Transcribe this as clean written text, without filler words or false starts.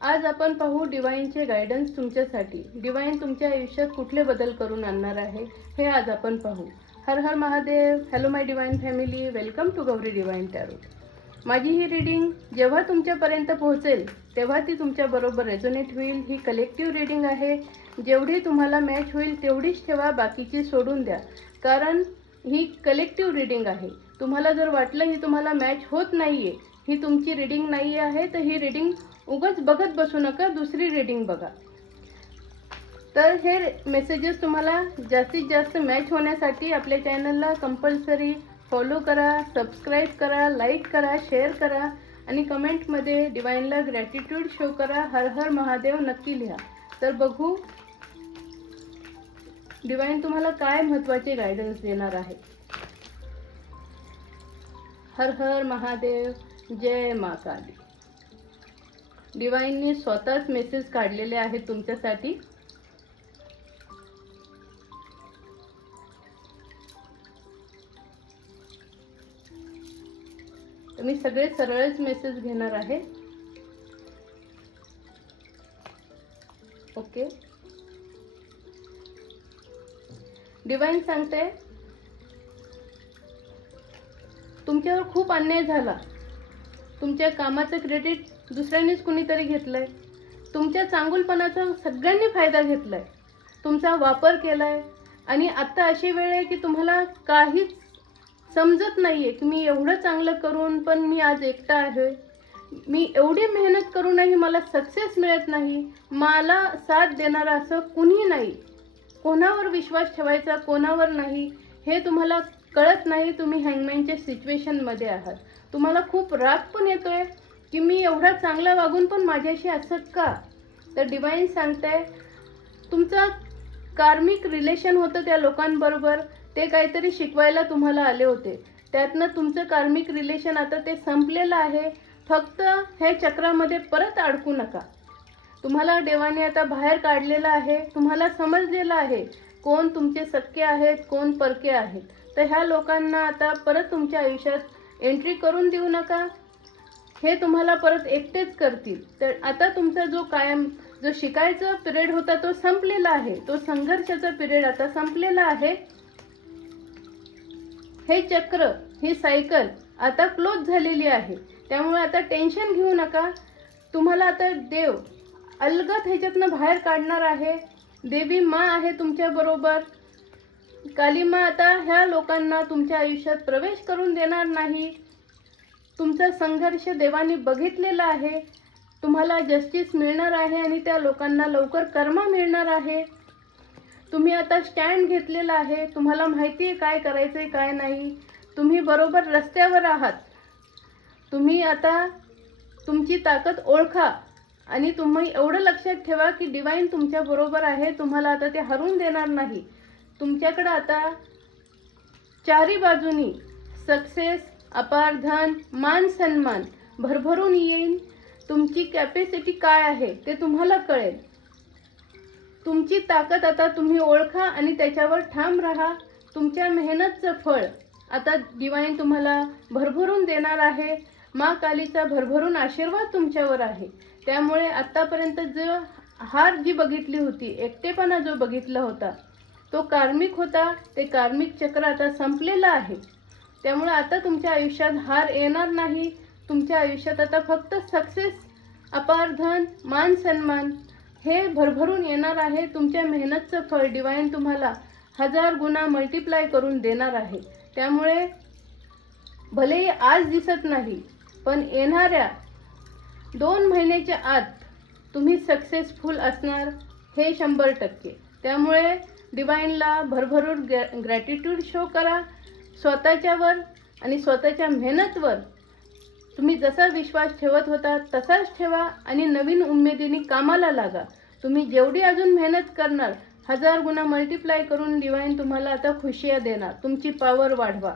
आज आपण पाहू डिवाइनचे गायडन्स तुमच्यासाठी. डिवाइन तुमच्या आयुष्यात कुठले बदल करून आणणार आहे हे आज आपण पाहू. हर हर Mahadev. Hello my divine family, welcome to Gauri divine tarot. माझी ही रीडिंग जेव्हा तुमच्यापर्यंत पोहोचेल तेव्हा ती तुमच्याबरोबर रेझोनेट होईल. ही कलेक्टिव्ह रीडिंग आहे. जेवढी तुम्हाला मॅच होईल तेवढीच ठेवा, बाकीची सोडून द्या, कारण ही कलेक्टिव्ह रीडिंग आहे. तुम्हाला जर वाटलं ही तुम्हाला मॅच होत नाहीये, ही तुमची रीडिंग नाही आहे, तर ही रीडिंग उगाच बघत बसू नका, दुसरी रीडिंग बघा. तर हे मेसेजेस तुम्हाला जास्तीत जास्त मॅच होण्यासाठी आपल्या चॅनलला कंपल्सरी फॉलो करा, सबस्क्राईब करा, लाईक करा, शेअर करा आणि कमेंटमध्ये डिवाइनला ग्रॅटिट्यूड शो करा. हर हर महादेव नक्की लिहा. तर बघू डिवाइन तुम्हाला काय महत्त्वाचे गायडन्स देणार आहे. हर हर महादेव. जय मा काली. डिवाइनने स्वतःच मेसेज काढलेले आहेत तुमच्यासाठी. मी सगळे सरळच मेसेज घेणार आहे. ओके. डिवाइन सांगते तुमच्यावर खूप अन्याय झाला. तुमच्या कामाचं क्रेडिट दुसऱ्यांनीच कुणीतरी घेतलंय. तुमच्या चांगुलपणाचा सगळ्यांनी फायदा घेतलाय, तुमचा वापर केलाय आणि आता अशी वेळ आहे की तुम्हाला काहीच समजत नाहीये की मी एवढं चांगलं करून पण मी आज एकटा आहे. मी एवढी मेहनत करूनही मला सक्सेस मिळत नाही. मला साथ देणारा असं कुणी नाही. कोणावर विश्वास ठेवायचा, कोणावर नाही, हे तुम्हाला कळत नाही. तुम्ही हँगमॅनच्या सिच्युएशनमध्ये आहात. तुम्हाला खूप राग पण येतोय की मी एवढा चांगला वागून पण माझ्याशी असं का. तर डिवाइन सांगताय तुमचं कार्मिक रिलेशन होतं त्या लोकांबरोबर. ते काहीतरी शिकवायला तुम्हाला आले होते, त्यातनं तुमचं कार्मिक रिलेशन आता ते संपलेलं आहे. फक्त हे चक्रामध्ये परत अडकू नका. तुम्हाला देवाने आता बाहेर काढलेलं आहे. तुम्हाला समजलेलं आहे कोण तुमचे सख्खे आहेत, कोण परके आहेत. तर ह्या लोकांना आता परत तुमच्या आयुष्यात एंट्री करून देऊ नका. हे तुम्हाला परत एकटेच करतील. तर आता तुमचा जो शिकायचा पिरियड होता तो संपलेला आहे. तो संघर्षाचा पिरियड आता संपलेला आहे. हे चक्र, ही सायकल आता क्लोज झालेली आहे. त्यामुळे आता टेन्शन घेऊ नका. तुम्हाला आता देव अलगद ह्याच्यातनं बाहेर काढणार आहे. देवी माँ आहे तुमच्या बरोबर. काली माँ आता ह्या लोकांना तुमच्या आयुष्यात प्रवेश करून देणार नाही. तुमचा संघर्ष देवाने बघितलेला आहे. तुम्हाला जस्टिस मिळणार आहे आणि त्या लोकांना लवकर कर्मा मिळणार आहे. तुम्ही आता स्टँड घेतलेला आहे. तुम्हाला माहिती आहे काय करायचंय काय नाही. तुम्ही बरोबर रस्त्यावर आहात. तुम्ही आता तुमची ताकद ओळखा आणि तुम्ही एवढं लक्षात ठेवा की डिवाइन तुमच्या बरोबर आहे. तुम्हाला आता ते हरवून देणार नाही. तुमच्याकडे आता चारी बाजूनी सक्सेस, अपार धन, मान सन्मान भरभरून येईल. तुमची कॅपॅसिटी काय आहे ते तुम्हाला कळेल. तुमची ताकद आता तुम्ही ओळखा आणि त्याच्यावर ठाम राहा. तुमच्या मेहनतचं फळ आता डिवाइन तुम्हाला भरभरून देणार आहे. माँ कालीचा भरभरून आशीर्वाद तुमच्यावर आहे. त्यामुळे आतापर्यंत जो हार जी बघितली होती, एकटेपणा जो बघितला होता, तो कार्मिक होता. ते कार्मिक चक्र आता संपलेलं आहे. त्यामुळे आता तुमच्या आयुष्यात हार येणार नाही. तुमच्या आयुष्यात आता फक्त सक्सेस, अपार धन, मान सन्मान हे भरभरून येणार आहे. तुमच्या मेहनतचं फळ डिवाइन तुम्हाला 1000 गुणा मल्टिप्लाय करून देणार आहे. त्यामुळे भलेही आज दिसत नाही, पण येणाऱ्या 2 महिन्याच्या आत तुम्ही सक्सेसफुल असणार, हे 100%. त्यामुळे डिवाइनला भरभरून ग्रॅटिट्यूड शो करा स्वतःच्यावर आणि स्वतःच्या मेहनतवर. तुम्ही जसा विश्वास ठेवत होता तसाच ठेवा आणि नवीन उमेदीने कामाला लागा. तुम्ही जेवढी अजून मेहनत करणार 1000 गुणा मल्टिप्लाय करून डिवाइन तुम्हाला आता खुशिया देणार. तुमची पॉवर वाढवा.